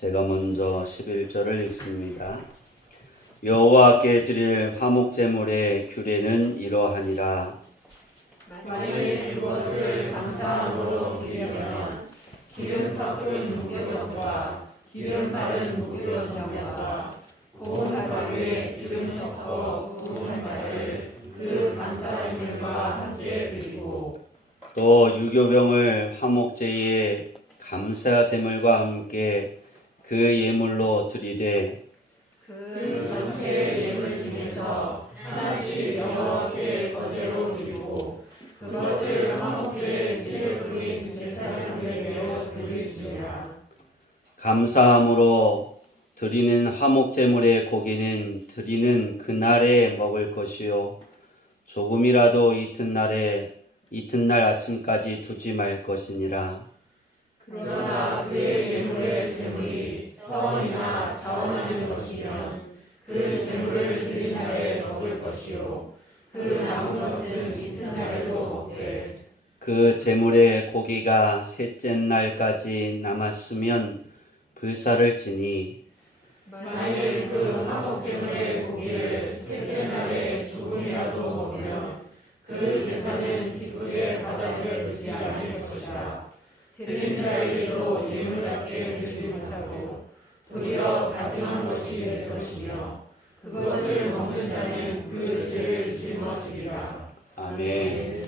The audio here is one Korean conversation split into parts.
제가 먼저 11절을 읽습니다. 여호와께 드릴 화목제물의 규례는 이러하니라. 만일 그것을 감사함으로 드리려면 기름 섞은 무교병과 기름 바른 무교정과 고운 가루에 기름 섞어 구운 자를 그 감사제물과 함께 드리고, 또 유교병을 화목제의 감사제물과 함께 그 예물로 드리되 그 전체 예물 중에서 하나씩 여호와께 거제로 드리고, 그것을 화목제의 피를 뿌린 제사장에게로 드릴지니라. 감사함으로 드리는 화목제물의 고기는 드리는 그날에 먹을 것이요 조금이라도 이튿날 아침까지 두지 말 것이니라. 그러나 그의 예물의 제물이 서원이나 자원하는 것이면 그 제물을 드린 날에 먹을 것이요 그 남은 것은 이튿날에도 먹되, 그 제물의 고기가 셋째 날까지 남았으면 불사를 지니 만일 그 화목제물의 고기를 셋째 날에 조금이라도 먹으면 그 제사는 기쁘게 받아들여지지 않을 것이라. 드린 자에게도 예물답게 되지 못하고 도리어 가증한 것이 될 것이며, 그것을 먹는 자는 그 죄를 짊어지리라. 아멘.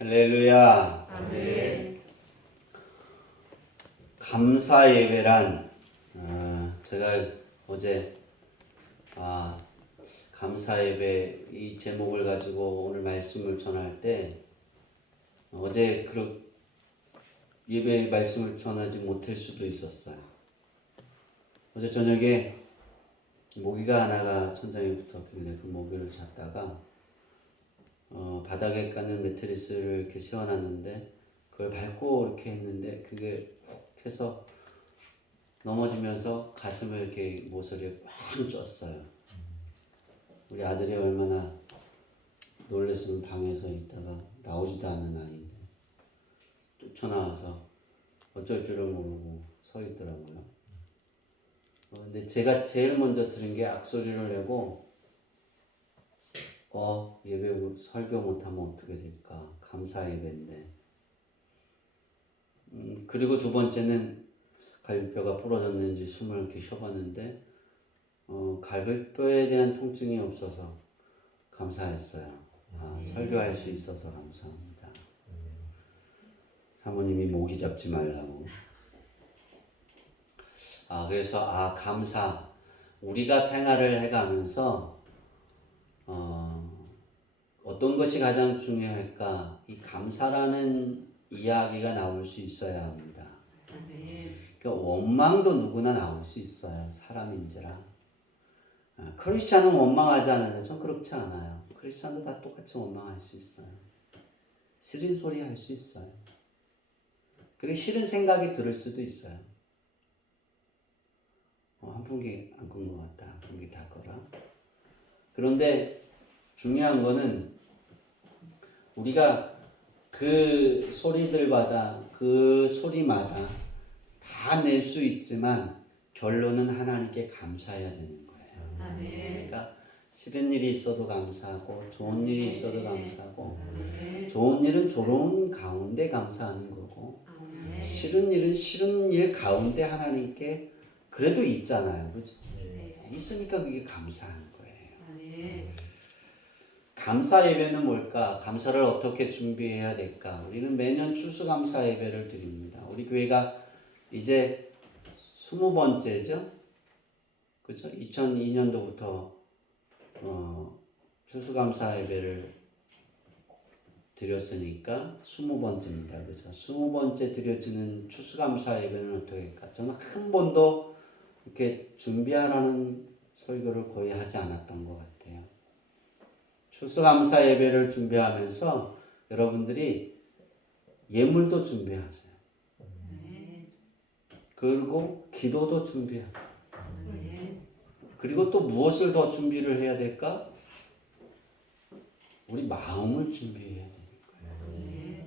할렐루야. 아멘. 감사 예배란 제가 어제 감사 예배 이 제목을 가지고 오늘 말씀을 전할 때 어제 예배 말씀을 전하지 못할 수도 있었어요. 어제 저녁에 모기가 하나가 천장에 붙었길래 그 모기를 잡다가 바닥에 까는 매트리스를 이렇게 세워놨는데 그걸 밟고 이렇게 했는데 그게 훅 해서 넘어지면서 가슴을 이렇게 모서리에 꽉 쪘어요. 우리 아들이 얼마나 놀랬으면 방에서 있다가 나오지도 않은 아이인데 쫓아나와서 어쩔 줄을 모르고 서 있더라고요. 근데 제가 제일 먼저 들은 게 악소리를 내고 예배 설교 못하면 어떻게 될까? 감사 예배인데. 그리고 두 번째는 갈비뼈가 부러졌는지 숨을 이렇게 쉬어봤는데 갈비뼈에 대한 통증이 없어서 감사했어요. 설교할 수 있어서 감사합니다. 사모님이 모기 잡지 말라고. 그래서 감사. 우리가 생활을 해가면서 어떤 것이 가장 중요할까? 이 감사라는 이야기가 나올 수 있어야 합니다. 그러니까 원망도 누구나 나올 수 있어요. 사람인지라. 크리스찬은 원망하지 않아요. 전 그렇지 않아요. 크리스찬도 다 똑같이 원망할 수 있어요. 싫은 소리 할 수 있어요. 그리고 싫은 생각이 들을 수도 있어요. 한 분기 안 끈 것 같다. 한 분기 다 꺼라. 그런데 중요한 거는 우리가 그 소리들마다 그 소리마다 다 낼 수 있지만 결론은 하나님께 감사해야 되는 거예요. 그러니까 싫은 일이 있어도 감사하고 좋은 일이 있어도 감사하고 좋은 일은 좋은 가운데 감사하는 거고 싫은 일은 싫은 일 가운데 하나님께 그래도 있잖아요. 그죠? 있으니까 그게 감사한 거예요. 감사 예배는 뭘까? 감사를 어떻게 준비해야 될까? 우리는 매년 추수감사 예배를 드립니다. 우리 교회가 이제 20번째죠? 그죠? 2002년도부터 추수감사 예배를 드렸으니까 20번째입니다. 그죠? 20번째 드려지는 추수감사 예배는 어떻게 할까? 저는 한 번도 이렇게 준비하라는 설교를 거의 하지 않았던 것 같아요. 추수감사 예배를 준비하면서 여러분들이 예물도 준비하세요. 그리고 기도도 준비하세요. 그리고 또 무엇을 더 준비를 해야 될까? 우리 마음을 준비해야 되는 거예요.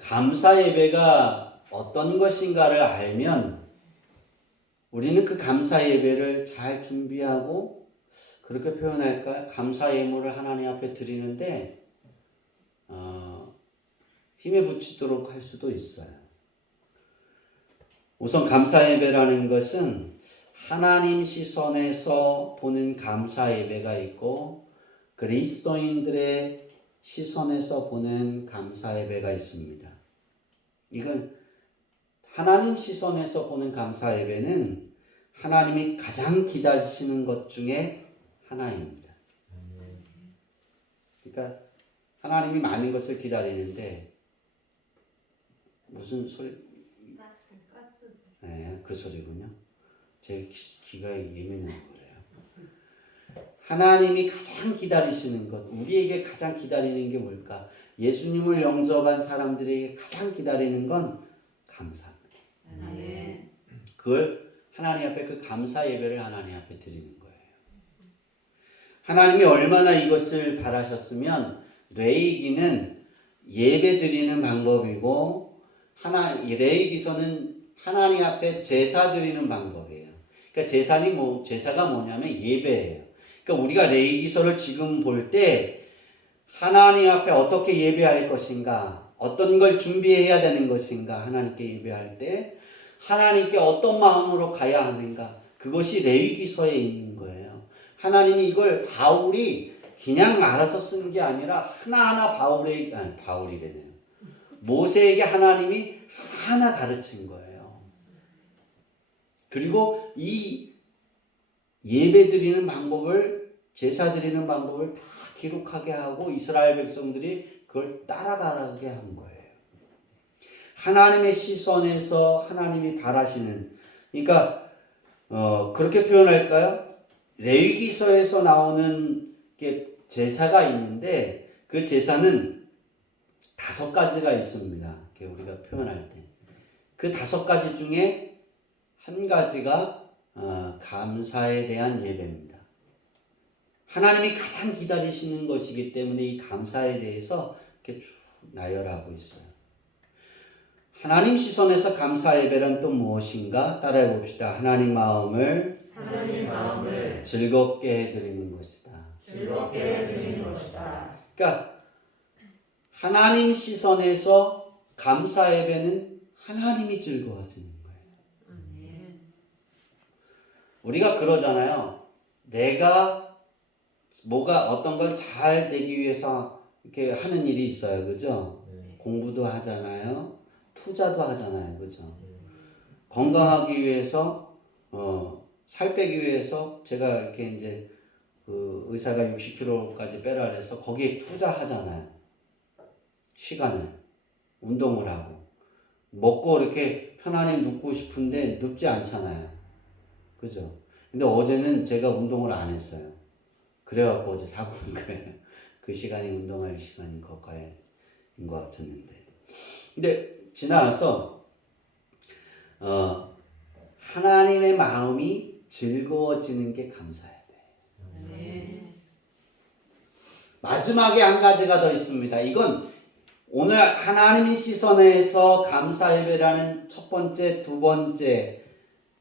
감사 예배가 어떤 것인가를 알면 우리는 그 감사 예배를 잘 준비하고 그렇게 표현할까요? 감사 예물을 하나님 앞에 드리는데 힘에 부치도록 할 수도 있어요. 우선 감사 예배라는 것은 하나님 시선에서 보는 감사 예배가 있고 그리스도인들의 시선에서 보는 감사 예배가 있습니다. 이건 하나님 시선에서 보는 감사 예배는 하나님이 가장 기다리시는 것 중에 하나입니다. 그러니까 하나님이 많은 것을 기다리는데 무슨 소리? 가스. 네, 그 소리군요. 제 귀가 예민한 거래요. 하나님이 가장 기다리시는 것, 우리에게 가장 기다리는 게 뭘까? 예수님을 영접한 사람들에게 가장 기다리는 건 감사입니다. 아멘. 그걸 하나님 앞에 그 감사 예배를 하나님 앞에 드리는 거예요. 하나님이 얼마나 이것을 바라셨으면 레위기는 예배 드리는 방법이고 레위기서는 하나님 앞에 제사 드리는 방법이에요. 그러니까 제사가 뭐냐면 예배예요. 그러니까 우리가 레위기서를 지금 볼 때 하나님 앞에 어떻게 예배할 것인가, 어떤 걸 준비해야 되는 것인가, 하나님께 예배할 때 하나님께 어떤 마음으로 가야 하는가, 그것이 레위기서에 있는 거예요. 하나님이 이걸 바울이 그냥 알아서 쓰는 게 아니라 하나하나 바울이래네요. 모세에게 하나님이 하나하나 가르친 거예요. 그리고 이 예배 드리는 방법을, 제사 드리는 방법을 다 기록하게 하고 이스라엘 백성들이 그걸 따라가게 한 거예요. 하나님의 시선에서 하나님이 바라시는, 그러니까 그렇게 표현할까요? 레위기서에서 나오는 게 제사가 있는데 그 제사는 5가지가 있습니다. 우리가 표현할 때. 그 5가지 중에 한 가지가 감사에 대한 예배입니다. 하나님이 가장 기다리시는 것이기 때문에 이 감사에 대해서 이렇게 쭉 나열하고 있어요. 하나님 시선에서 감사 예배란 또 무엇인가? 따라해 봅시다. 하나님 마음을 즐겁게 해드리는 것이다. 그러니까 하나님 시선에서 감사 예배는 하나님이 즐거워지는 거예요. 우리가 그러잖아요. 내가 어떤 걸 잘 되기 위해서 이렇게 하는 일이 있어요. 그죠? 공부도 하잖아요. 투자도 하잖아요. 그죠? 건강하기 위해서, 살 빼기 위해서 제가 이렇게 이제 그 의사가 60kg까지 빼라 그래서 거기에 투자하잖아요. 시간을. 운동을 하고. 먹고 이렇게 편안히 눕고 싶은데 눕지 않잖아요. 그죠? 근데 어제는 제가 운동을 안 했어요. 그래갖고 어제 사고 난 거예요. 그 시간이 운동할 시간인 것과인 것 같았는데. 근데 지나서 하나님의 마음이 즐거워지는 게 감사해야 돼. 마지막에 한 가지가 더 있습니다. 이건 오늘 하나님의 시선에서 감사 예배라는 첫 번째, 두 번째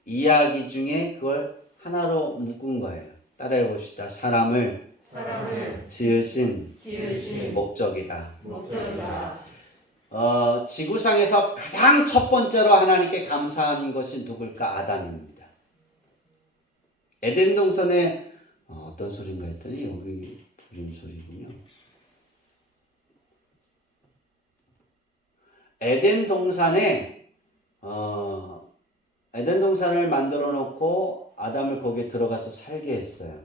이야기 중에 그걸 하나로 묶은 거예요. 따라해 봅시다. 사람을 지으신 목적이다. 지구상에서 가장 첫 번째로 하나님께 감사한 것이 누굴까? 아담입니다. 에덴 동산에 어떤 소리인가 했더니 여기 부림 소리군요. 에덴 동산을 만들어 놓고 아담을 거기에 들어가서 살게 했어요.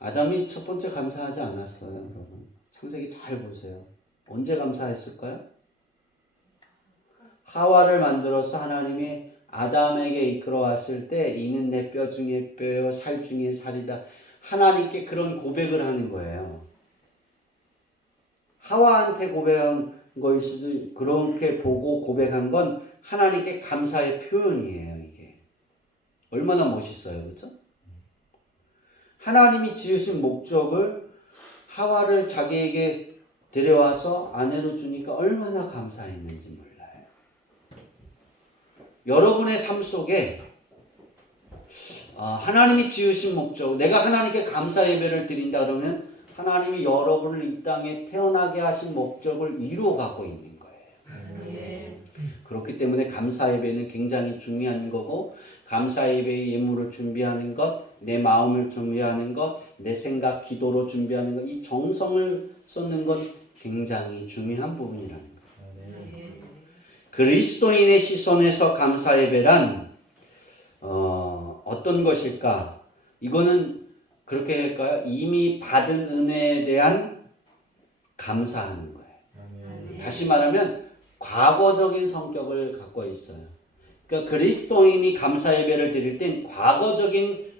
아담이 첫 번째 감사하지 않았어요, 여러분. 창세기 잘 보세요. 언제 감사했을까요? 하와를 만들어서 하나님이 아담에게 이끌어 왔을 때 이는 내 뼈 중에 뼈요 살 중에 살이다. 하나님께 그런 고백을 하는 거예요. 하와한테 고백한 거일 수도, 그렇게 보고 고백한 건 하나님께 감사의 표현이에요. 이게 얼마나 멋있어요, 그렇죠? 하나님이 지으신 목적을 하와를 자기에게 데려와서 아내로 주니까 얼마나 감사했는지 몰라요. 여러분의 삶 속에 하나님이 지으신 목적, 내가 하나님께 감사 예배를 드린다 그러면 하나님이 여러분을 이 땅에 태어나게 하신 목적을 이루어 가고 있는 거예요. 그렇기 때문에 감사 예배는 굉장히 중요한 거고, 감사 예배의 예물을 준비하는 것, 내 마음을 준비하는 것, 내 생각, 기도로 준비하는 것, 이 정성을 쏟는 것 굉장히 중요한 부분이라는 거예요. 그리스도인의 시선에서 감사 예배란 어떤 것일까? 이거는 그렇게 할까요? 이미 받은 은혜에 대한 감사하는 거예요. 다시 말하면 과거적인 성격을 갖고 있어요. 그러니까 그리스도인이 감사 예배를 드릴 땐 과거적인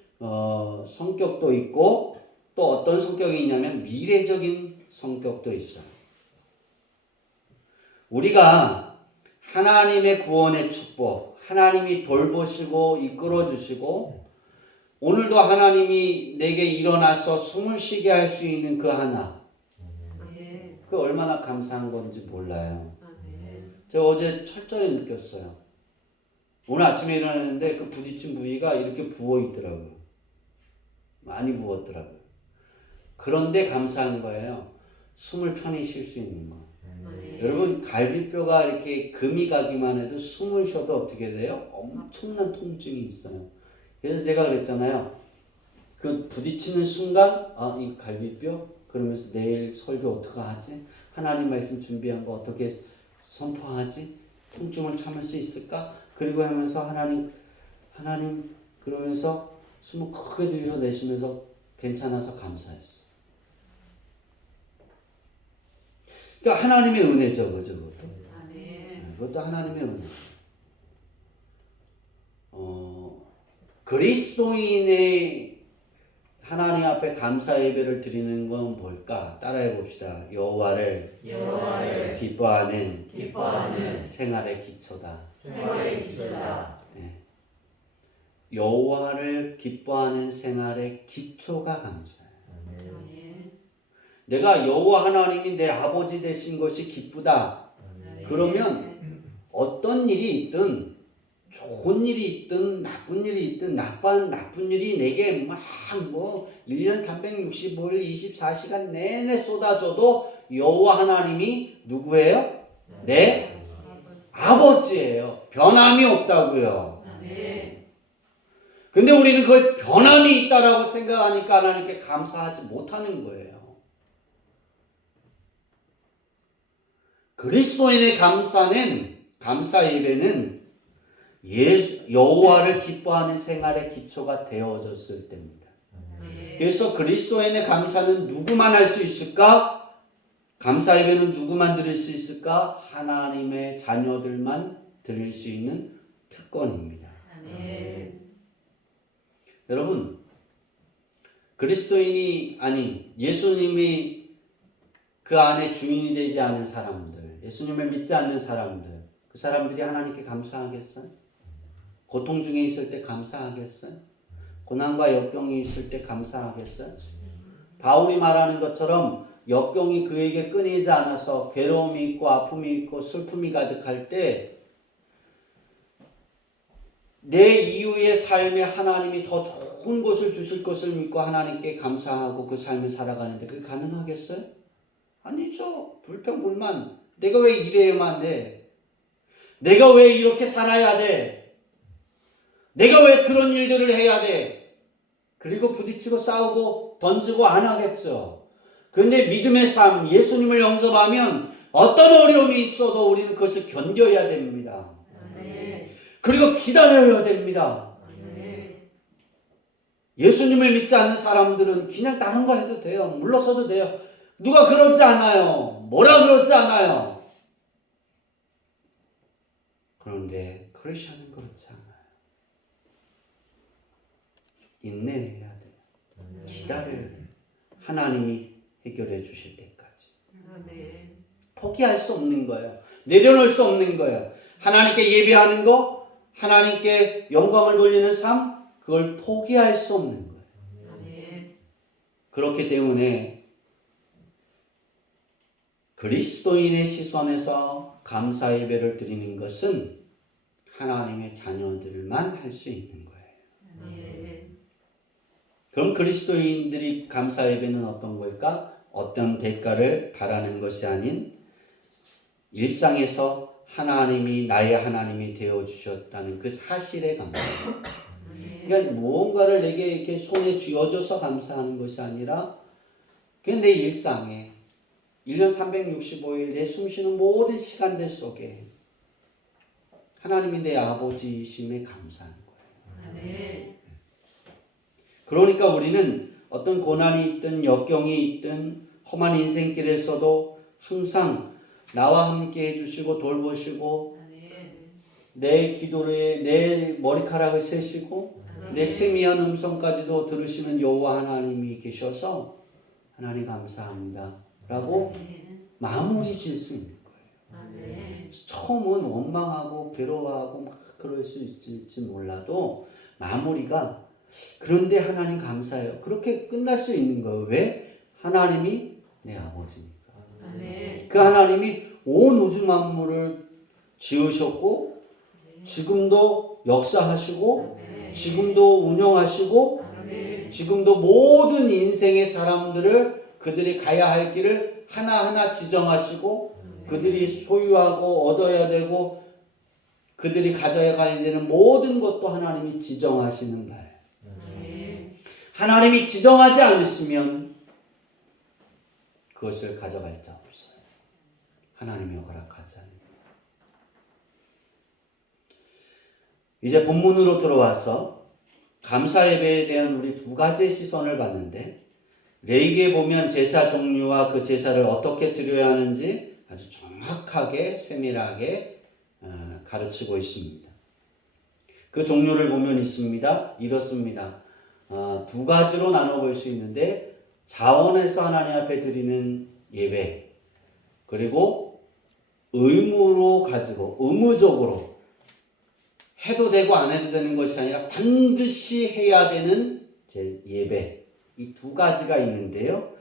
성격도 있고, 또 어떤 성격이 있냐면 미래적인 성격도 있어요. 우리가 하나님의 구원의 축복, 하나님이 돌보시고 이끌어 주시고, 오늘도 하나님이 내게 일어나서 숨을 쉬게 할 수 있는 그 하나, 그 얼마나 감사한 건지 몰라요. 제가 어제 철저히 느꼈어요. 오늘 아침에 일어났는데 그 부딪힌 부위가 이렇게 부어 있더라고요. 많이 부었더라고요. 그런데 감사한 거예요. 숨을 편히 쉴 수 있는 거. 여러분, 갈비뼈가 이렇게 금이 가기만 해도 숨을 쉬어도 어떻게 돼요? 엄청난 통증이 있어요. 그래서 제가 그랬잖아요. 그 부딪히는 순간, 이 갈비뼈? 그러면서 내일 설교 어떻게 하지? 하나님 말씀 준비한 거 어떻게 선포하지? 통증을 참을 수 있을까? 그리고 하면서 하나님 그러면서 숨을 크게 들여내시면서 괜찮아서 감사했어요. 그러니까 하나님의 은혜죠, 그죠? 그것도. 그것도 하나님의 은혜. 그리스도인의 하나님 앞에 감사 예배를 드리는 건 뭘까? 따라해 봅시다. 여호와를 기뻐하는 생활의 기초다. 네. 여호와를 기뻐하는 생활의 기초가 감사예요. 내가 여호와 하나님이 내 아버지 되신 것이 기쁘다. 그러면 어떤 일이 있든, 좋은 일이 있든 나쁜 일이 있든, 나쁜 일이 내게 막 1년 365일 24시간 내내 쏟아져도 여호와 하나님이 누구예요? 내 아버지예요. 변함이 없다고요. 근데 우리는 그걸 변함이 있다라고 생각하니까 하나님께 감사하지 못하는 거예요. 그리스도인의 감사 예배는 여호와를 기뻐하는 생활의 기초가 되어졌을 때입니다. 그래서 그리스도인의 감사는 누구만 할 수 있을까? 감사 예배는 누구만 드릴 수 있을까? 하나님의 자녀들만 드릴 수 있는 특권입니다. 여러분, 그리스도인이 아닌 예수님이 그 안에 주인이 되지 않은 사람들, 예수님을 믿지 않는 사람들, 그 사람들이 하나님께 감사하겠어요? 고통 중에 있을 때 감사하겠어요? 고난과 역경이 있을 때 감사하겠어요? 바울이 말하는 것처럼 역경이 그에게 끊이지 않아서 괴로움이 있고 아픔이 있고 슬픔이 가득할 때 내 이후의 삶에 하나님이 더 좋은 것을 주실 것을 믿고 하나님께 감사하고 그 삶을 살아가는데 그게 가능하겠어요? 아니죠. 불평불만. 내가 왜 이래야만 돼? 내가 왜 이렇게 살아야 돼? 내가 왜 그런 일들을 해야 돼? 그리고 부딪히고 싸우고 던지고 안 하겠죠. 그런데 믿음의 삶, 예수님을 영접하면 어떤 어려움이 있어도 우리는 그것을 견뎌야 됩니다. 그리고 기다려야 됩니다. 예수님을 믿지 않는 사람들은 그냥 다른 거 해도 돼요. 물러서도 돼요. 누가 그러지 않아요. 뭐라 그러지 않아요. 그런데 크리스천은 그렇지 않아요. 인내해야 돼요. 기다려야 돼요. 하나님이 해결해 주실 때까지. 포기할 수 없는 거예요. 내려놓을 수 없는 거예요. 하나님께 예배하는 거, 하나님께 영광을 돌리는 삶, 그걸 포기할 수 없는 거예요. 그렇기 때문에 그리스도인의 시선에서 감사 예배를 드리는 것은 하나님의 자녀들만 할 수 있는 거예요. 아멘. 그럼 그리스도인들이 감사 예배는 어떤 걸까? 어떤 대가를 바라는 것이 아닌 일상에서 하나님이 나의 하나님이 되어 주셨다는 그 사실에 감사합니다. 그러니까 무언가를 내게 이렇게 손에 쥐어줘서 감사하는 것이 아니라 그냥 내 일상에 1년 365일 내 숨쉬는 모든 시간들 속에 하나님이 내 아버지이심에 감사하는 거예요. 아멘. 그러니까 우리는 어떤 고난이 있든 역경이 있든 험한 인생길에서도 항상 나와 함께 해주시고 돌보시고 내 기도에 내 머리카락을 세시고 내 세미한 음성까지도 들으시는 여호와 하나님이 계셔서 하나님 감사합니다 라고 마무리 질 수 있는 거예요. 아멘. 처음은 원망하고 괴로워하고 막 그럴 수 있을지 몰라도 마무리가 그런데 하나님 감사해요. 그렇게 끝날 수 있는 거예요. 왜? 하나님이 내 아버지니까. 아멘. 그 하나님이 온 우주 만물을 지으셨고 지금도 역사하시고 지금도 운영하시고 지금도 모든 인생의 사람들을 그들이 가야 할 길을 하나하나 지정하시고 그들이 소유하고 얻어야 되고 그들이 가져가야 되는 모든 것도 하나님이 지정하시는 바예요. 하나님이 지정하지 않으시면 그것을 가져갈 자 없어요. 하나님이 허락하지 않으면. 이제 본문으로 들어와서 감사 예배에 대한 우리 두 가지의 시선을 봤는데 레위기에 보면 제사 종류와 그 제사를 어떻게 드려야 하는지 아주 정확하게 세밀하게 가르치고 있습니다. 그 종류를 보면 있습니다. 이렇습니다. 두 가지로 나눠볼 수 있는데 자원에서 하나님 앞에 드리는 예배 그리고 의무로 가지고 의무적으로 해도 되고 안 해도 되는 것이 아니라 반드시 해야 되는 예배 이 두 가지가 있는데요.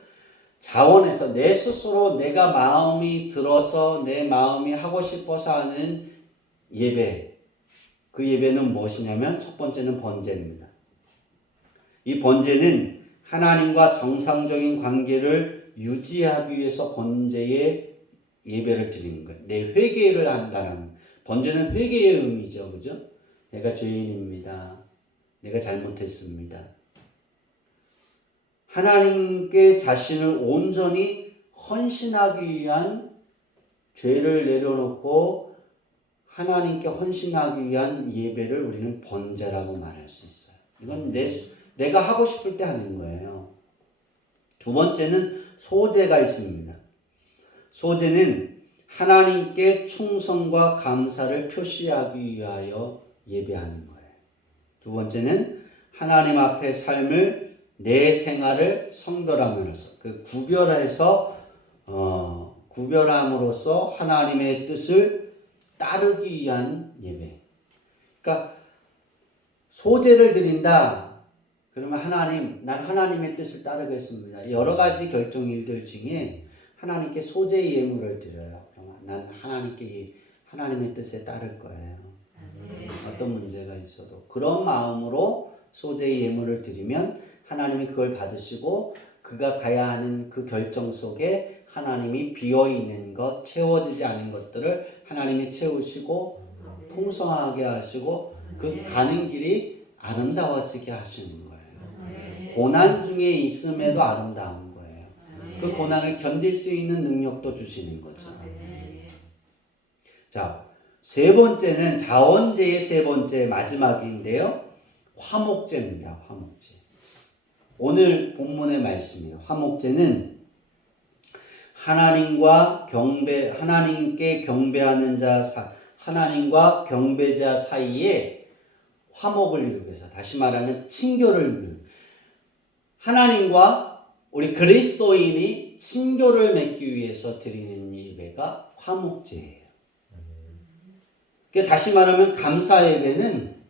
자원에서 내 스스로 내가 마음이 들어서 내 마음이 하고 싶어서 하는 예배 그 예배는 무엇이냐면 첫 번째는 번제입니다. 이 번제는 하나님과 정상적인 관계를 유지하기 위해서 번제의 예배를 드리는 거예요. 내 회개를 한다는 번제는 회개의 의미죠. 그죠? 내가 죄인입니다. 내가 잘못했습니다. 하나님께 자신을 온전히 헌신하기 위한 죄를 내려놓고 하나님께 헌신하기 위한 예배를 우리는 번제라고 말할 수 있어요. 이건 내가 하고 싶을 때 하는 거예요. 두 번째는 소제가 있습니다. 소제는 하나님께 충성과 감사를 표시하기 위하여 예배하는 거예요. 두 번째는 하나님 앞에 삶을 내 생활을 성별함으로써 그 구별함으로써 하나님의 뜻을 따르기 위한 예배. 그러니까 소제를 드린다. 그러면 하나님, 난 하나님의 뜻을 따르겠습니다. 여러 가지 결정일들 중에 하나님께 소제의 예물을 드려요. 그러면 난 하나님의 뜻에 따를 거예요. 어떤 문제가 있어도 그런 마음으로 소제의 예물을 드리면 하나님이 그걸 받으시고 그가 가야 하는 그 결정 속에 하나님이 비어있는 것, 채워지지 않은 것들을 하나님이 채우시고 풍성하게 하시고 그 가는 길이 아름다워지게 하시는 거예요. 고난 중에 있음에도 아름다운 거예요. 그 고난을 견딜 수 있는 능력도 주시는 거죠. 자, 세 번째는 자원제의 세 번째 마지막인데요. 화목제입니다. 화목제. 오늘 본문의 말씀이에요. 화목제는 하나님께 경배하는 하나님과 경배자 사이에 화목을 이루기 위해서, 다시 말하면 친교를 이루기, 하나님과 우리 그리스도인이 친교를 맺기 위해서 드리는 예배가 화목제예요. 그러니까 다시 말하면 감사 예배는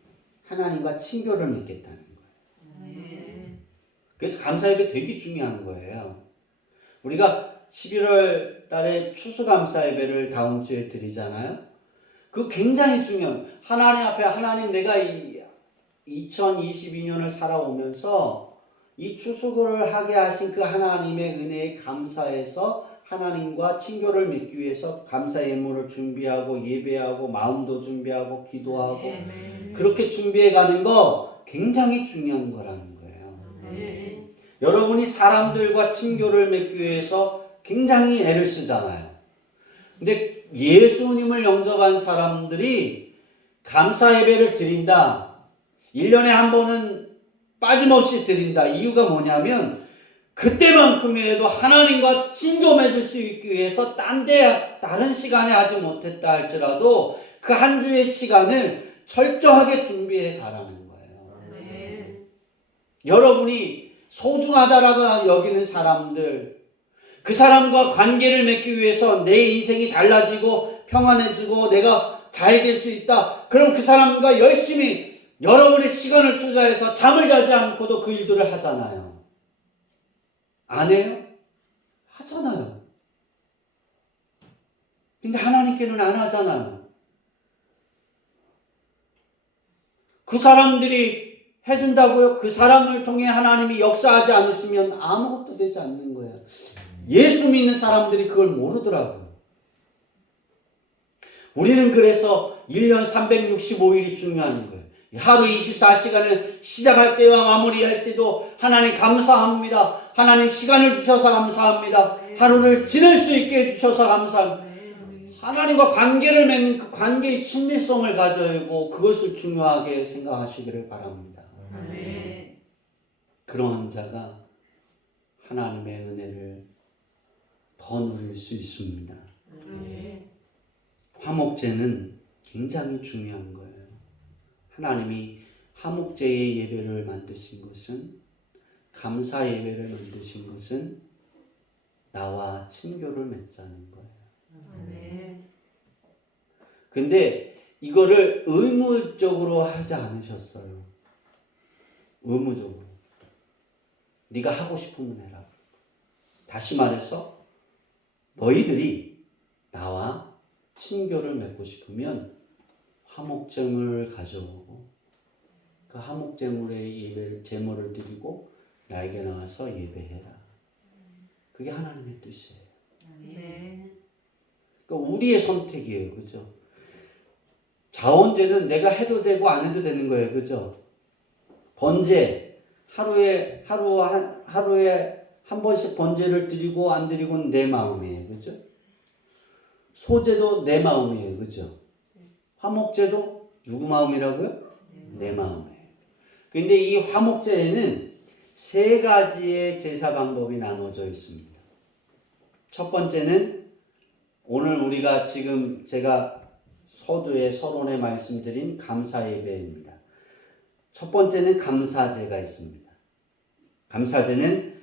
하나님과 친교를 맺겠다는 거예요. 그래서 감사 예배 되게 중요한 거예요. 우리가 11월 달에 추수감사 예배를 다음 주에 드리잖아요. 그 굉장히 중요해요. 하나님 앞에 하나님 내가 이 2022년을 살아오면서 이 추수를 하게 하신 그 하나님의 은혜에 감사해서 하나님과 친교를 맺기 위해서 감사 예물을 준비하고 예배하고 마음도 준비하고 기도하고 그렇게 준비해 가는 거 굉장히 중요한 거라는 거예요. 여러분이 사람들과 친교를 맺기 위해서 굉장히 애를 쓰잖아요. 근데 예수님을 영접한 사람들이 감사 예배를 드린다. 1년에 한 번은 빠짐없이 드린다. 이유가 뭐냐면 그때만큼이라도 하나님과 친교 맺을 수 있기 위해서 다른 시간에 하지 못했다 할지라도 그 한 주의 시간을 철저하게 준비해 가라는 거예요. 여러분이 소중하다라고 여기는 사람들, 그 사람과 관계를 맺기 위해서 내 인생이 달라지고 평안해지고 내가 잘 될 수 있다. 그럼 그 사람과 열심히 여러분의 시간을 투자해서 잠을 자지 않고도 그 일들을 하잖아요. 안 해요? 하잖아요. 근데 하나님께는 안 하잖아요. 그 사람들이 해준다고요? 그 사람을 통해 하나님이 역사하지 않으시면 아무것도 되지 않는 거예요. 예수 믿는 사람들이 그걸 모르더라고요. 우리는 그래서 1년 365일이 중요한 거예요. 하루 24시간을 시작할 때와 마무리할 때도 하나님 감사합니다. 하나님 시간을 주셔서 감사합니다. 하루를 지낼 수 있게 해주셔서 감사합니다. 하나님과 관계를 맺는 그 관계의 친밀성을 가지고 그것을 중요하게 생각하시기를 바랍니다. 그런 자가 하나님의 은혜를 더 누릴 수 있습니다. 화목제는 굉장히 중요한 거예요. 하나님이 화목제의 예배를 만드신 것은, 감사 예배를 만드신 것은 나와 친교를 맺자는 거예요. 근데 이거를 의무적으로 하지 않으셨어요. 의무적으로. 네가 하고 싶으면 해라. 다시 말해서 너희들이 나와 친교를 맺고 싶으면 화목제물을 가져오고 그 화목제물의 예배를 제물을 드리고 나에게 나와서 예배해라. 그게 하나님의 뜻이에요. 그러니까 우리의 선택이에요. 그죠? 자원제는 내가 해도 되고 안 해도 되는 거예요. 그죠? 번제 하루에 한 번씩 번제를 드리고 안 드리고는 내 마음이에요. 그죠? 소제도 내 마음이에요. 그죠? 화목제도 누구 마음이라고요? 내 마음이에요. 근데 이 화목제에는 세 가지의 제사 방법이 나눠져 있습니다. 첫 번째는 오늘 우리가 지금 제가 서두에 서론에 말씀드린 감사 예배입니다. 첫 번째는 감사제가 있습니다. 감사제는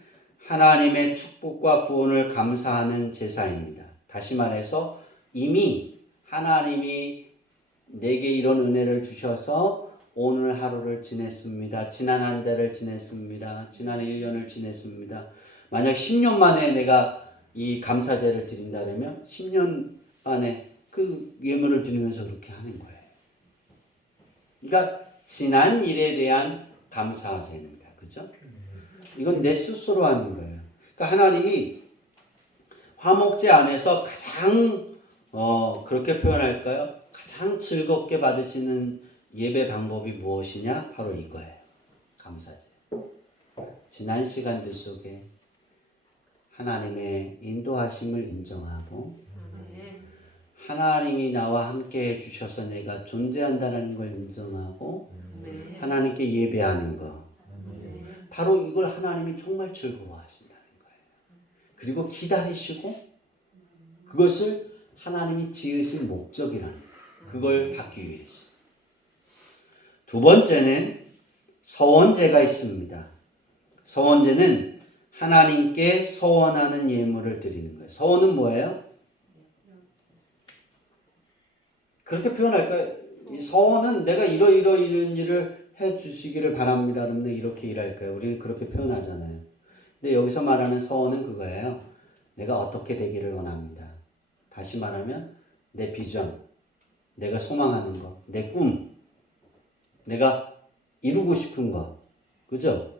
하나님의 축복과 구원을 감사하는 제사입니다. 다시 말해서 이미 하나님이 내게 이런 은혜를 주셔서 오늘 하루를 지냈습니다. 지난 한 달을 지냈습니다. 지난 1년을 지냈습니다. 만약 10년 만에 내가 이 감사제를 드린다면 10년 만에 그 예물을 드리면서 그렇게 하는 거예요. 그러니까 지난 일에 대한 감사제입니다. 그죠? 이건 내 스스로 하는 거예요. 그러니까 하나님이 화목제 안에서 가장 그렇게 표현할까요? 가장 즐겁게 받으시는 예배 방법이 무엇이냐? 바로 이거예요. 감사제. 지난 시간들 속에 하나님의 인도하심을 인정하고 하나님이 나와 함께 해주셔서 내가 존재한다는 걸 인정하고 하나님께 예배하는 거. 바로 이걸 하나님이 정말 즐거워하신다는 거예요. 그리고 기다리시고 그것을 하나님이 지으신 목적이라는 거예요. 그걸 받기 위해서. 두 번째는 서원제가 있습니다. 서원제는 하나님께 서원하는 예물을 드리는 거예요. 서원은 뭐예요? 그렇게 표현할까요? 이 서원은 내가 이런 일을 해 주시기를 바랍니다. 그러면 이렇게 일할까요? 우리는 그렇게 표현하잖아요. 근데 여기서 말하는 서원은 그거예요. 내가 어떻게 되기를 원합니다. 다시 말하면 내 비전, 내가 소망하는 거, 내 꿈, 내가 이루고 싶은 거, 그죠?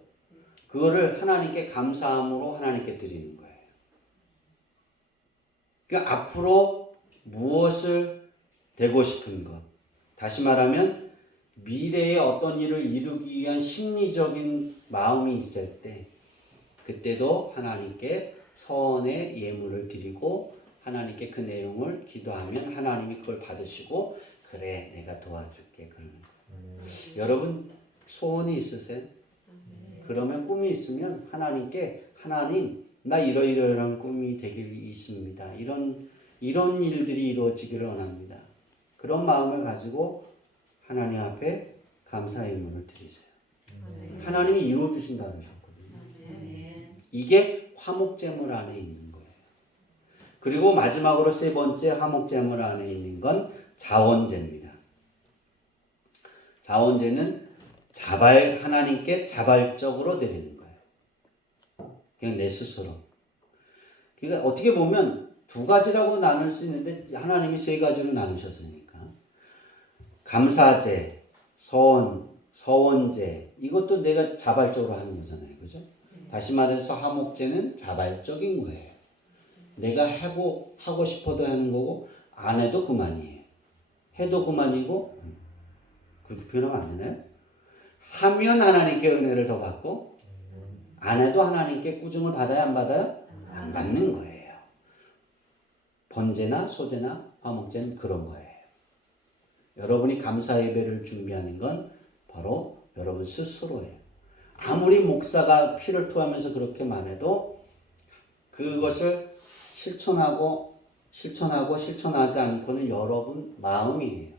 그거를 하나님께 감사함으로 하나님께 드리는 거예요. 그러니까 앞으로 무엇을 되고 싶은 것, 다시 말하면 미래에 어떤 일을 이루기 위한 심리적인 마음이 있을 때 그때도 하나님께 서원의 예물을 드리고 하나님께 그 내용을 기도하면 하나님이 그걸 받으시고 그래 내가 도와줄게 그러는 거예요. 여러분 소원이 있으세요? 그러면 꿈이 있으면 하나님께 하나님 나 이러이러한 꿈이 되길 있습니다. 이런 일들이 이루어지기를 원합니다. 그런 마음을 가지고 하나님 앞에 감사의 예물을 드리세요. 하나님이 이루어주신다 그러셨거든요. 이게 화목제물 안에 있는 거예요. 그리고 마지막으로 세 번째 화목제물 안에 있는 건 자원제입니다. 자원제는 하나님께 자발적으로 드리는 거예요. 그냥 내 스스로. 그러니까 어떻게 보면 두 가지라고 나눌 수 있는데 하나님이 세 가지로 나누셨으니까. 감사제, 서원제, 이것도 내가 자발적으로 하는 거잖아요. 그죠? 다시 말해서 화목제는 자발적인 거예요. 내가 하고 싶어도 하는 거고, 안 해도 그만이에요. 해도 그만이고, 그렇게 표현하면 안 되나요? 하면 하나님께 은혜를 더 받고, 안 해도 하나님께 꾸중을 받아야 안 받아요? 안 받는 거예요. 번제나 소제나 화목제는 그런 거예요. 여러분이 감사 예배를 준비하는 건 바로 여러분 스스로예요. 아무리 목사가 피를 토하면서 그렇게 말해도 그것을 실천하지 않고는 여러분 마음이에요.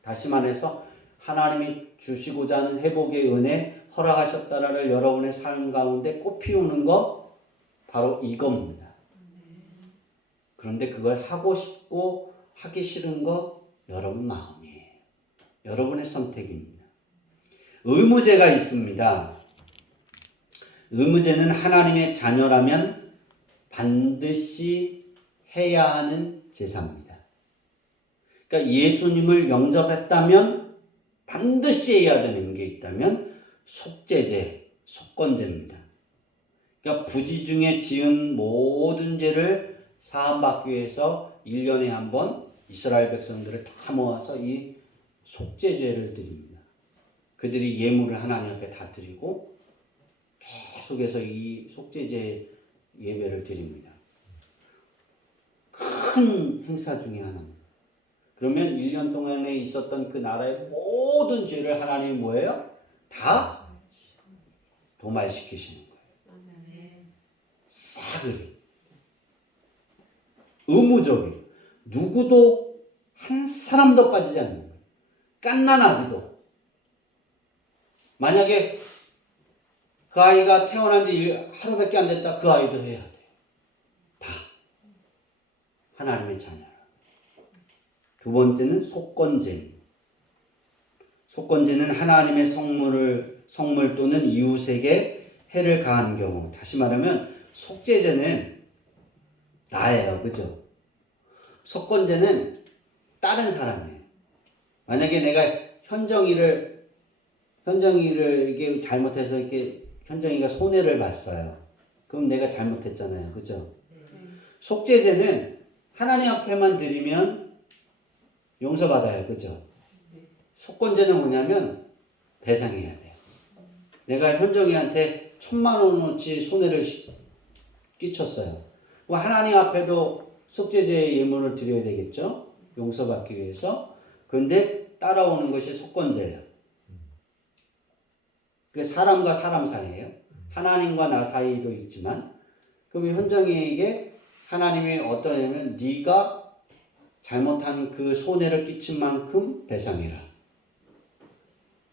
다시 말해서 하나님이 주시고자 하는 회복의 은혜 허락하셨다라를 여러분의 삶 가운데 꽃피우는 거 바로 이겁니다. 그런데 그걸 하고 싶고 하기 싫은 거 여러분 마음이에요. 여러분의 선택입니다. 의무제가 있습니다. 의무제는 하나님의 자녀라면 반드시 해야 하는 제사입니다. 그러니까 예수님을 영접했다면 반드시 해야 되는 게 있다면 속죄제, 속건제입니다. 그러니까 부지 중에 지은 모든 죄를 사함받기 위해서 1년에 한 번 이스라엘 백성들을 다 모아서 이 속죄제를 드립니다. 그들이 예물을 하나님 앞에 다 드리고 계속해서 이 속죄제 예배를 드립니다. 큰 행사 중에 하나입니다. 그러면 1년 동안에 있었던 그 나라의 모든 죄를 하나님이 뭐예요? 다 도말시키시는 거예요. 싸그리. 의무적이에요. 누구도 한 사람도 빠지지 않는 거예요. 갓난아기도. 만약에 그 아이가 태어난 지 하루밖에 안 됐다. 그 아이도 해야 돼요. 다. 하나님의 자녀라. 두 번째는 속건제입니다. 속건제는 하나님의 성물 또는 이웃에게 해를 가한 경우. 다시 말하면 속죄제는 나예요. 그죠? 속건제는 다른 사람이에요. 만약에 내가 현정이를 이게 잘못해서 이렇게 현정이가 손해를 봤어요. 그럼 내가 잘못했잖아요. 그죠? 속죄제는 하나님 앞에만 드리면 용서받아요. 그죠? 속건제는 뭐냐면 배상해야 돼요. 내가 현정이한테 1,000,000원어치 손해를 끼쳤어요. 하나님 앞에도 속죄제의 예물을 드려야 되겠죠? 용서받기 위해서. 그런데 따라오는 것이 속건제예요. 그게 사람과 사람 사이예요. 하나님과 나 사이도 있지만, 그럼 현정이에게 하나님이 어떠냐면 네가 잘못한 그 손해를 끼친 만큼 배상해라.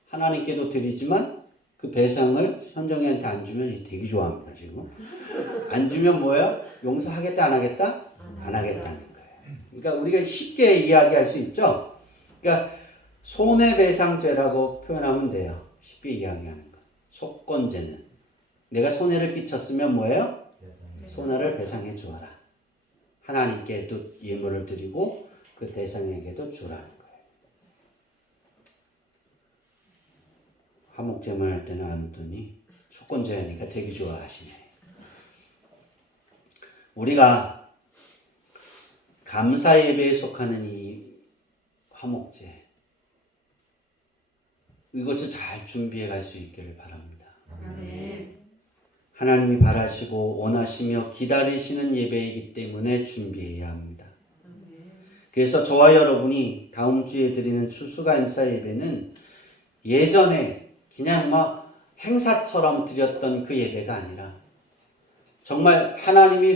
하나님께도 드리지만 그 배상을 현정이한테 안 주면 되게 좋아합니다. 지금 안 주면 뭐예요? 용서하겠다 안 하겠다? 안 하겠다는 거예요. 그러니까 우리가 쉽게 이야기할 수 있죠. 그러니까 손해배상제라고 표현하면 돼요. 쉽게 이야기하는 거. 속건제는 내가 손해를 끼쳤으면 뭐예요? 손해를 배상해 주어라. 하나님께도 예물을 드리고 그 대상에게도 주라는 거예요. 화목제만 할 때는 안 웃더니 속건제 하니까 되게 좋아하시네. 우리가 감사 예배에 속하는 이 화목제, 이것을 잘 준비해 갈 수 있기를 바랍니다. 아멘. 하나님이 바라시고 원하시며 기다리시는 예배이기 때문에 준비해야 합니다. 그래서 저와 여러분이 다음 주에 드리는 추수감사 예배는 예전에 그냥 막 행사처럼 드렸던 그 예배가 아니라 정말 하나님이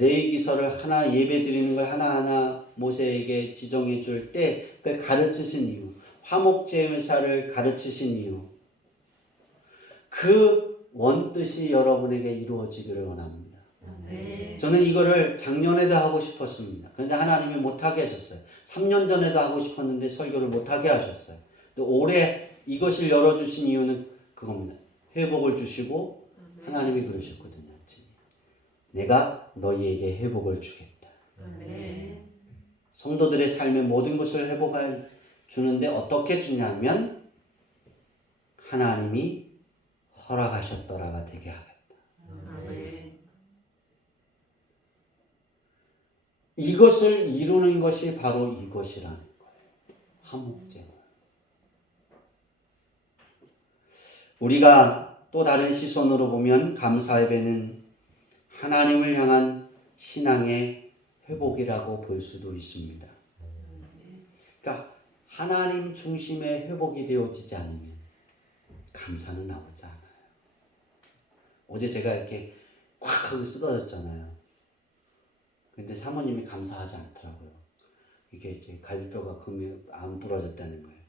레위기서를 하나 예배 드리는 걸 하나하나 모세에게 지정해 줄 때 그걸 가르치신 이유, 화목제사를 가르치신 이유, 그 원뜻이 여러분에게 이루어지기를 원합니다. 아멘. 저는 이거를 작년에도 하고 싶었습니다. 그런데 하나님이 못하게 하셨어요. 3년 전에도 하고 싶었는데 설교를 못하게 하셨어요. 근데 올해 이것을 열어주신 이유는 그겁니다. 회복을 주시고 하나님이 그러셨거든요. 내가 너희에게 회복을 주겠다. 아멘. 성도들의 삶의 모든 것을 회복할 주는데 어떻게 주냐면 하나님이 허락하셨더라가 되게 하겠다. 아멘. 이것을 이루는 것이 바로 이것이라는 거예요. 화목제물. 우리가 또 다른 시선으로 보면 감사 예배는 하나님을 향한 신앙의 회복이라고 볼 수도 있습니다. 그러니까 하나님 중심의 회복이 되어지지 않으면 감사는 나오지 않아요. 어제 제가 이렇게 콱 하고 쓰러졌잖아요. 근데 사모님이 감사하지 않더라고요. 이게 이제 갈비뼈가 금이 안 부러졌다는 거예요.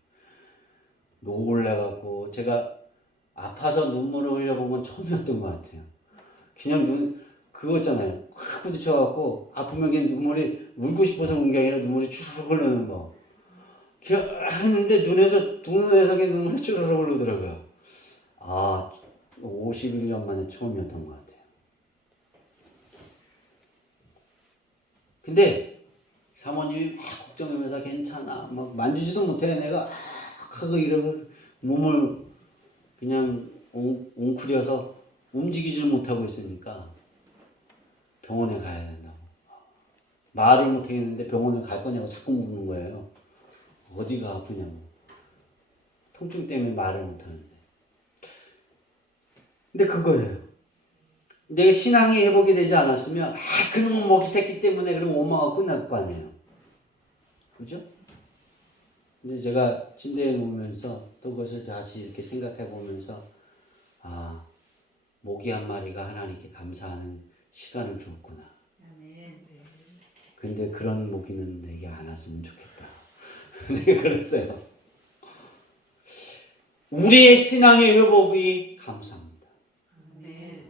놀래갖고 제가 아파서 눈물을 흘려본 건 처음이었던 것 같아요. 그냥 그거 있잖아요. 콱 부딪혀갖고 아프면 그냥 눈물이 울고 싶어서 운 게 아니라 눈물이 추르륵 흐르는 거. 그냥 했는데 눈에서 그냥 눈물이 추르륵 흐르더라고요. 아, 51년 만에 처음이었던 것 같아요. 근데 사모님이 막 걱정하면서 괜찮아. 막 만지지도 못해. 내가 하고 이러고 몸을 그냥 웅크려서 움직이지를 못하고 있으니까 병원에 가야 된다고. 말을 못하겠는데 병원에 갈 거냐고 자꾸 묻는 거예요. 어디가 아프냐고. 통증 때문에 말을 못하는데. 근데 그거예요. 내 신앙이 회복이 되지 않았으면 그놈은 먹이 새끼 때문에 그럼 원망하고 끝날 거 아니에요. 그죠? 근데 제가 침대에 누우면서 또 그것을 다시 이렇게 생각해 보면서 모기 한 마리가 하나님께 감사하는 시간을 주었구나. 아멘. 근데 그런 모기는 내게 안 왔으면 좋겠다. 내가 그랬어요. 우리의 신앙의 회복이 감사합니다. 아멘.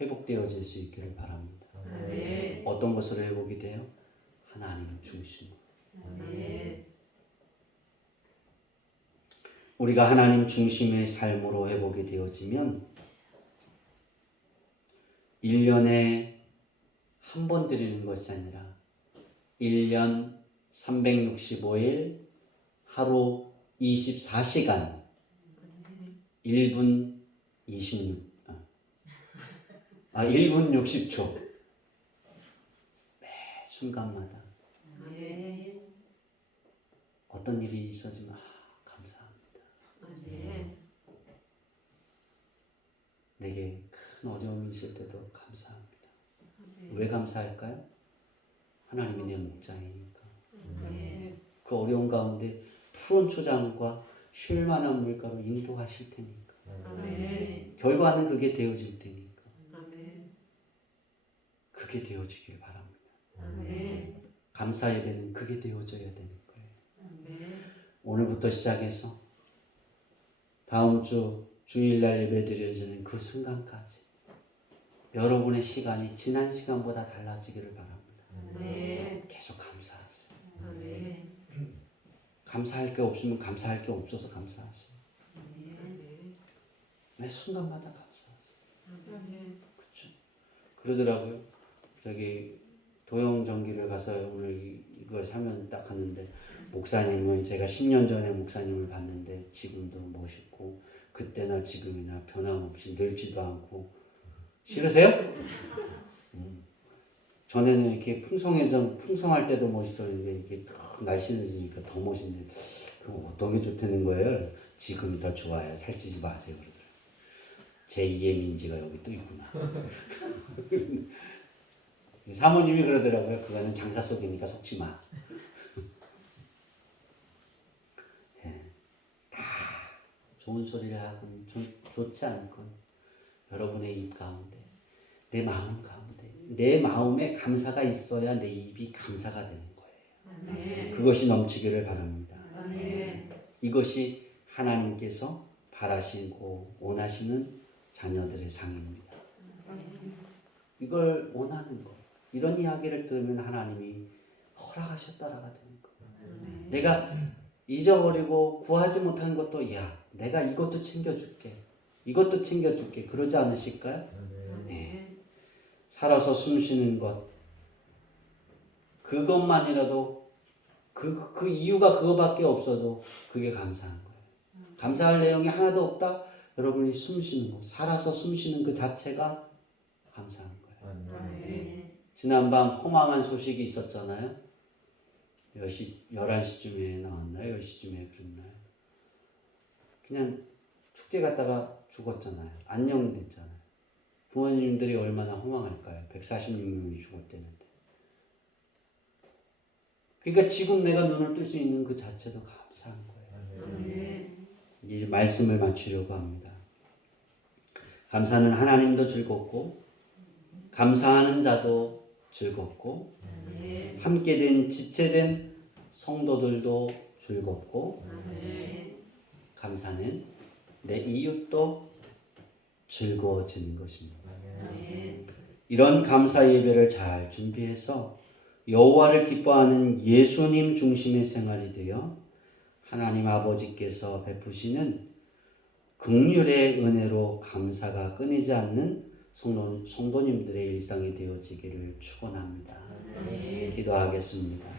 회복되어질 수 있기를 바랍니다. 아멘. 어떤 것으로 회복이 돼요? 하나님 중심으로. 아멘. 우리가 하나님 중심의 삶으로 회복이 되어지면 1년에 한 번 드리는 것이 아니라 1년 365일 하루 24시간 1분 60초 매 순간마다 아멘. 어떤 일이 있어지면 감사합니다. 아멘. 내게 큰 어려움이 있을 때도 감사합니다. 왜 감사할까요? 하나님이 내 목자이니까. 아멘. 그 어려운 가운데 푸른 초장과 쉴만한 물가로 인도하실 테니까. 아멘. 결과는 그게 되어질 테니까. 아멘. 그게 되어지길 바랍니다. 아멘. 감사 예배는 그게 되어져야 되는 거예요. 아멘. 오늘부터 시작해서 다음 주 주일날 예배 드려지는 그 순간까지 여러분의 시간이 지난 시간보다 달라지기를 바랍니다. 아멘. 계속 감사하세요. 아멘. 감사할 게 없으면 감사할 게 없어서 감사하세요. 아멘. 매 순간마다 감사하세요. 아멘. 그렇죠? 그러더라고요. 저기 도영 전기를 가서 오늘 이거 사면 딱 갔는데 목사님은 제가 10년 전에 목사님을 봤는데 지금도 멋있고 그때나 지금이나 변함없이 늙지도 않고 싫으세요? 전에는 이렇게 풍성할 때도 멋있었는데 이렇게 날씬해지니까 더 멋있네. 그럼 어떤 게 좋다는 거예요? 지금이 더 좋아요. 살찌지 마세요. 그러더라고요. 제2의 민지가 여기 또 있구나. 사모님이 그러더라고요. 그거는 장사 속이니까 속지 마. 예, 다 좋은 소리를 하건 좋지 않건 여러분의 입 가운데 내 마음 가운데 내 마음에 감사가 있어야 내 입이 감사가 되는 거예요. 아멘. 그것이 넘치기를 바랍니다. 아멘. 이것이 하나님께서 바라시고 원하시는 자녀들의 상입니다. 이걸 원하는 거예요. 이런 이야기를 들으면 하나님이 허락하셨다라가 되는 거예요. 내가 잊어버리고 구하지 못한 것도 야 내가 이것도 챙겨줄게. 이것도 챙겨줄게. 그러지 않으실까요? 네. 살아서 숨쉬는 것 그것만이라도 그 이유가 그거밖에 없어도 그게 감사한 거예요. 감사할 내용이 하나도 없다? 여러분이 숨쉬는 것 살아서 숨쉬는 그 자체가 감사한 거예요. 아멘. 지난밤 허망한 소식이 있었잖아요. 11시쯤에 나왔나요? 10시쯤에 그랬나요? 그냥 축제 갔다가 죽었잖아요. 안녕됐잖아요. 부모님들이 얼마나 허망할까요? 146명이 죽었다는데. 그러니까 지금 내가 눈을 뜰 수 있는 그 자체도 감사한 거예요. 아멘. 이제 말씀을 마치려고 합니다. 감사는 하나님도 즐겁고 감사하는 자도 즐겁고 아멘. 함께 지체된 성도들도 즐겁고 아멘. 감사는 내 이웃도 즐거워지는 것입니다. 아멘. 이런 감사 예배를 잘 준비해서 여호와를 기뻐하는 예수님 중심의 생활이 되어 하나님 아버지께서 베푸시는 긍휼의 은혜로 감사가 끊이지 않는 성도님들의 일상이 되어지기를 축원합니다. 기도하겠습니다.